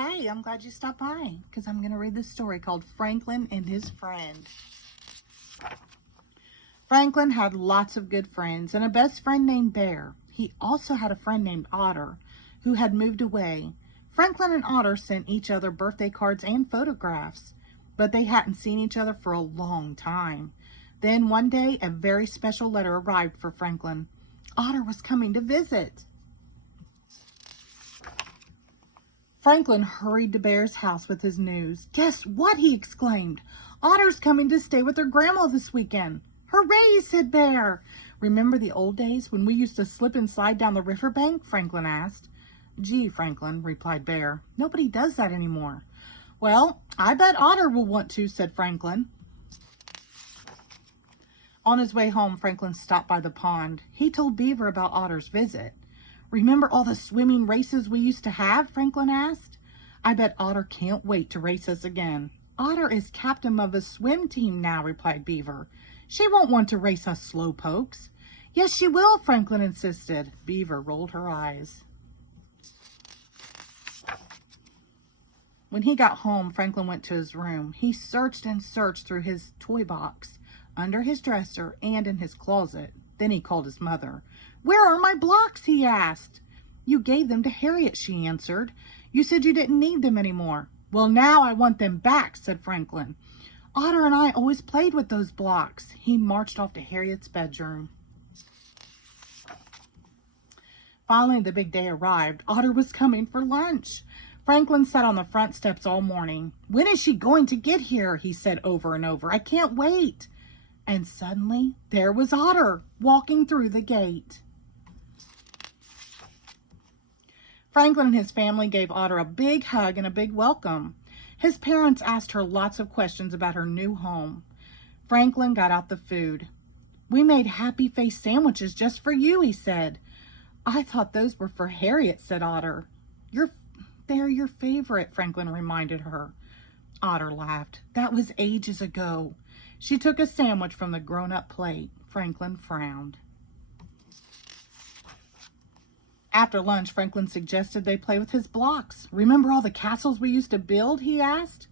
Hi, I'm glad you stopped by because I'm going to read this story called Franklin and His Friend. Franklin had lots of good friends and a best friend named Bear. He also had a friend named Otter who had moved away. Franklin and Otter sent each other birthday cards and photographs, but they hadn't seen each other for a long time. Then one day, a very special letter arrived for Franklin. Otter was coming to visit. Franklin hurried to Bear's house with his news. "Guess what?" he exclaimed. "Otter's coming to stay with her grandma this weekend." "Hooray!" said Bear. "Remember the old days when we used to slip and slide down the riverbank?" Franklin asked. "Gee, Franklin," replied Bear, "nobody does that anymore." "Well, I bet Otter will want to," said Franklin. On his way home, Franklin stopped by the pond. He told Beaver about Otter's visit. "Remember all the swimming races we used to have?" Franklin asked. "I bet Otter can't wait to race us again." "Otter is captain of a swim team now," replied Beaver. "She won't want to race us slowpokes." "Yes, she will," Franklin insisted. Beaver rolled her eyes. When he got home, Franklin went to his room. He searched and searched through his toy box, under his dresser, and in his closet. Then he called his mother. "Where are my blocks?" he asked. "You gave them to Harriet," she answered. "You said you didn't need them anymore." "Well, now I want them back," said Franklin. "Otter and I always played with those blocks." He marched off to Harriet's bedroom. Finally, the big day arrived. Otter was coming for lunch. Franklin sat on the front steps all morning. "When is she going to get here?" he said over and over. "I can't wait." And suddenly, there was Otter walking through the gate. Franklin and his family gave Otter a big hug and a big welcome. His parents asked her lots of questions about her new home. Franklin got out the food. "We made happy face sandwiches just for you," he said. "I thought those were for Harriet," said Otter. They're your favorite," Franklin reminded her. Otter laughed. "That was ages ago." She took a sandwich from the grown-up plate. Franklin frowned. After lunch, Franklin suggested they play with his blocks. "Remember all the castles we used to build?" he asked.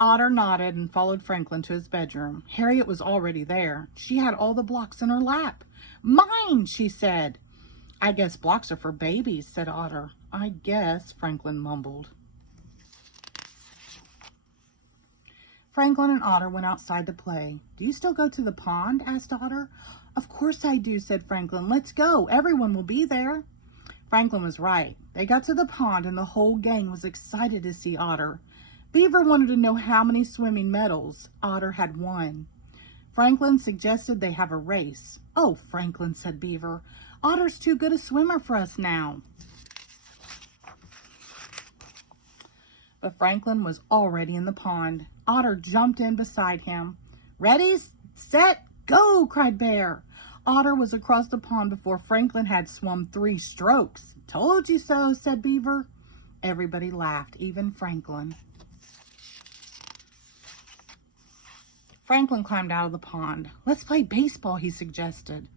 Otter nodded and followed Franklin to his bedroom. Harriet was already there. She had all the blocks in her lap. "Mine," she said. "I guess blocks are for babies," said Otter. "I guess," Franklin mumbled. Franklin and Otter went outside to play. "Do you still go to the pond?" asked Otter. "Of course I do," said Franklin. "Let's go. Everyone will be there." Franklin was right. They got to the pond and the whole gang was excited to see Otter. Beaver wanted to know how many swimming medals Otter had won. Franklin suggested they have a race. "Oh, Franklin," said Beaver, "Otter's too good a swimmer for us now." But Franklin was already in the pond. Otter jumped in beside him. "Ready, set, go!" cried Bear. Otter was across the pond before Franklin had swum 3 strokes. "Told you so," said Beaver. Everybody laughed, even Franklin. Franklin climbed out of the pond. "Let's play baseball," he suggested.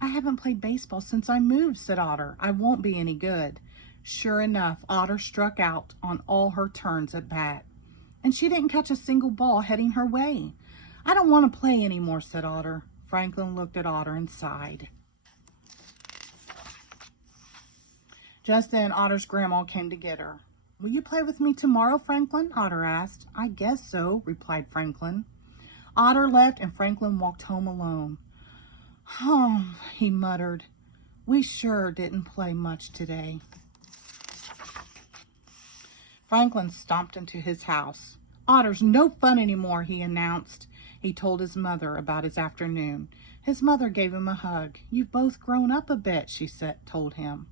"I haven't played baseball since I moved," said Otter. "I won't be any good." Sure enough, Otter struck out on all her turns at bat, and she didn't catch a single ball heading her way. "I don't want to play anymore," said Otter. Franklin looked at Otter and sighed. Just then, Otter's grandma came to get her. "Will you play with me tomorrow, Franklin?" Otter asked. "I guess so," replied Franklin. Otter left and Franklin walked home alone. He muttered. "We sure didn't play much today." Franklin stomped into his house. "Otter's no fun anymore," he announced. He told his mother about his afternoon. His mother gave him a hug. "You've both grown up a bit," she told him.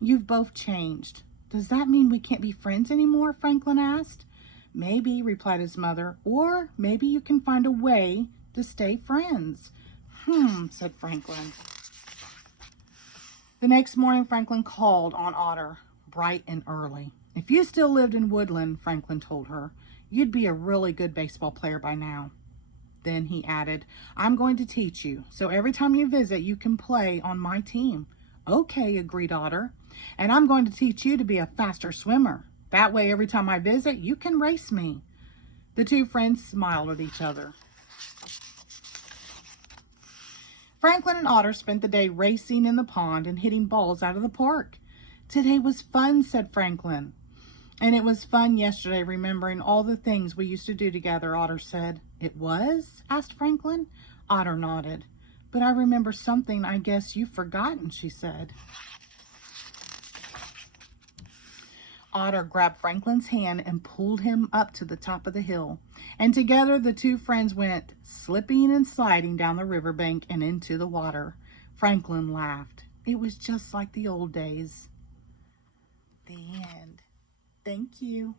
"You've both changed." "Does that mean we can't be friends anymore?" Franklin asked. "Maybe," replied his mother, "or maybe you can find a way to stay friends." Said Franklin. The next morning, Franklin called on Otter bright and early. "If you still lived in Woodland," Franklin told her, "you'd be a really good baseball player by now." Then he added, "I'm going to teach you, so every time you visit, you can play on my team." "Okay," agreed Otter. "And I'm going to teach you to be a faster swimmer." That way, every time I visit, you can race me." The two friends smiled at each other. Franklin and Otter spent the day racing in the pond and hitting balls out of the park. "Today was fun," said Franklin. "And it was fun yesterday remembering all the things we used to do together," Otter said. "It was?" asked Franklin. Otter nodded. "But I remember something I guess you've forgotten," she said. Otter grabbed Franklin's hand and pulled him up to the top of the hill. And together the two friends went slipping and sliding down the riverbank and into the water. Franklin laughed. It was just like the old days. The end. Thank you.